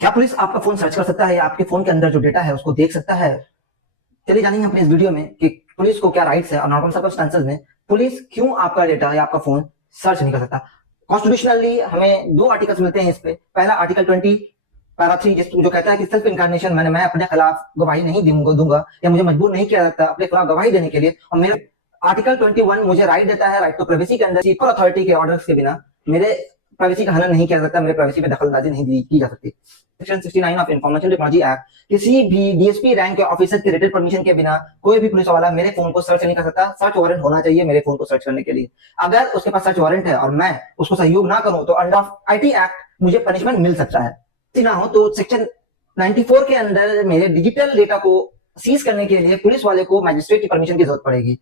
क्या पुलिस आपका phone search कर सकता है या आपके फोन के अंदर जो डेटा है उसको देख सकता है? चलिए जानेंगे अपने इस वीडियो में कि पुलिस को क्या राइट्स है और नॉर्मल सर्कमस्टेंसेस में पुलिस क्यों आपका डेटा या आपका फोन सर्च नहीं कर सकता। कॉन्स्टिट्यूशनली हमें दो आर्टिकल्स मिलते हैं इस पे। पहला आर्टिकल 20 पैरा 3 जो कहता है कि सेल्फ इनकार्नेशन मैं अपने खिलाफ गवाही नहीं दूंगा या मुझे मजबूर नहीं किया जाता अपने खिलाफ गवाही देने के लिए। और मेरा आर्टिकल 21 मुझे राइट देता है, राइट टू प्राइवेसी के अंदर सुपर अथॉरिटी के ऑर्डर्स के बिना मेरे प्राइवेसी का हनन नहीं किया जाता, मेरे प्राइवेसी में दखलंदाजी नहीं की जा सकती। Section 69 of information technology act, किसी भी डीएसपी रैंक के ऑफिसर के रिटेन परमिशन के बिना कोई भी पुलिस वाला मेरे फोन को सर्च नहीं कर सकता। सर्च वारंट होना चाहिए मेरे फोन को सर्च करने के लिए। अगर उसके पास सर्च वारंट है और मैं उसको सहयोग ना करूं तो अंडर आईटी एक्ट मुझे पनिशमेंट मिल सकता है। ना हो तो सेक्शन 94 के अंदर मेरे डिजिटल डेटा को सीज करने के लिए पुलिस वाले को मैजिस्ट्रेट की परमिशन की जरूरत पड़ेगी।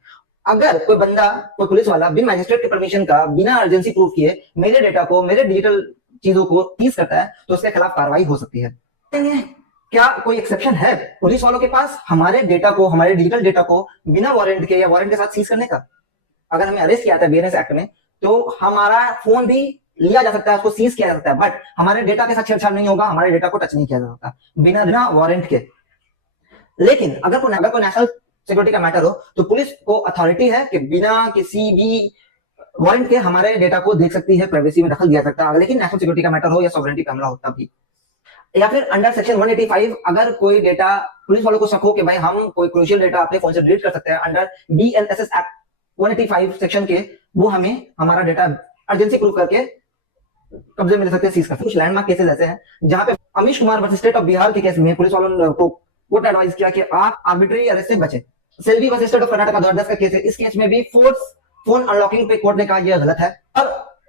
अगर कोई बंदा, कोई पुलिस वाला बिना मैजिस्ट्रेट के परमिशन का, बिना अर्जेंसी प्रूफ किए मेरे डेटा को, मेरे डिजिटल चीजों को सीज करता है तो उसके खिलाफ कार्रवाई हो सकती है। क्या कोई एक्सेप्शन है पुलिस वालों के पास हमारे डेटा को, हमारे डिजिटल डेटा को बिना वारंट के या वारंट के साथ सीज करने का? अगर हमें अरेस्ट किया था बीएनएस एक्ट में तो हमारा फोन भी लिया जा सकता है, उसको सीज किया जा सकता है, बट हमारे डेटा के साथ छेड़छाड़ नहीं होगा, हमारे डेटा को टच नहीं किया जा सकता बिना वारंट के। लेकिन अगर कोई नेशनल सिक्योरिटी का मैटर हो तो पुलिस को अथॉरिटी है कि बिना किसी भी वारंट के हमारे डेटा को देख सकती है, प्राइवेसी में दखल दिया सकता है। लेकिन नेशनल सिक्योरिटी का मैटर हो या सॉवरेनिटी का हमला हो तब भी। या फिर अंडर सेक्शन 185 अगर कोई डेटा पुलिस वालों को शक हो कि भाई हम कोई क्रूशियल डेटा अपने फोन से डिलीट कर सकते हैं, अंडर बीएनएसएस एक्ट 185 सेक्शन के, वो हमें हमारा डेटा अर्जेंसी प्रूफ करके कब्जे में ले सकते हैं, सीज कर सकते हैं। कुछ लैंडमार्क केसेस ऐसे हैं जहां पे Amish Kumar versus state of Bihar के केस में पुलिस वालों को कोर्ट एडवाइस किया कि आप आर्बिट्री अरेस्ट से बचें। Selvi versus state of Karnataka 2010 का केस है, इस केस में भी फोर्स फोन अनलॉकिंग पे कोर्ट ने कहा यह गलत है और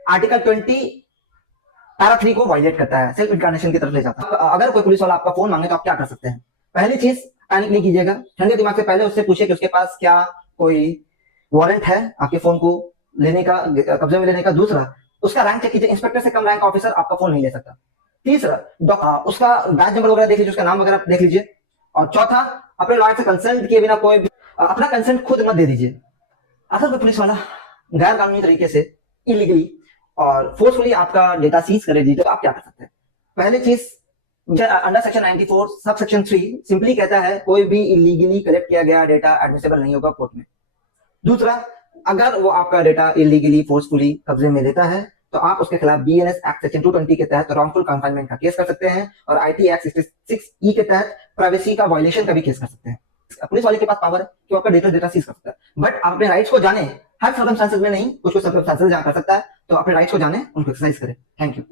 आर्टिकल 20 पैरा 3 को वायलेट करता है, सेल्फ इनकार्नेशन की तरफ ले जाता है। अगर कोई पुलिस वाला आपका फोन मांगे तो आप क्या कर सकते हैं? पहली चीज, पैनिक नहीं कीजिएगा, ठंडे दिमाग से पहले उससे पूछिए कि उसके पास क्या कोई वारंट है आपके फोन को लेने का, कब्जे में लेने का। दूसरा, उसका रैंक चेक कीजिए, इंस्पेक्टर से कम रैंक ऑफिसर आपका फोन नहीं ले सकता। तीसरा, उसका बैच नंबर वगैरह देख लीजिए, उसका नाम वगैरह देख लीजिए। और चौथा, अपने लॉयर से कंसल्ट किए बिना कोई भी अपना कंसेंट खुद मत दे दीजिए। अगर कोई पुलिस वाला गैर कानूनी तरीके से, इलीगली और फोर्सफुली आपका डेटा सीज करे जी, तो आप क्या कर सकते हैं? पहली चीज, under section 94 sub section 3 simply कहता है कोई भी इलीगली कलेक्ट किया गया डेटा एडमिसिबल नहीं होगा कोर्ट में। दूसरा, अगर वो आपका डेटा इलीगली फोर्सफुली कब्जे में लेता है तो आप उसके खिलाफ बीएनएस एक्ट सेक्शन 220 के तहत रॉन्गफुल कंफाइनमेंट का केस कर सकते हैं और आईटी एक्ट 66 के तहत प्राइवेसी का वायलेशन का भी केस कर सकते हैं। पुलिस वाले के पास पावर है कि वो आपका डेटा सीज कर सकता है, बट आप अपने राइट्स को जाने, हर सर्कमस्टेंसेस में नहीं, कुछ सर्कमस्टेंसेस जहां कर सकता है, तो अपने राइट्स को जाने, उनको एक्सरसाइज करें। Thank you.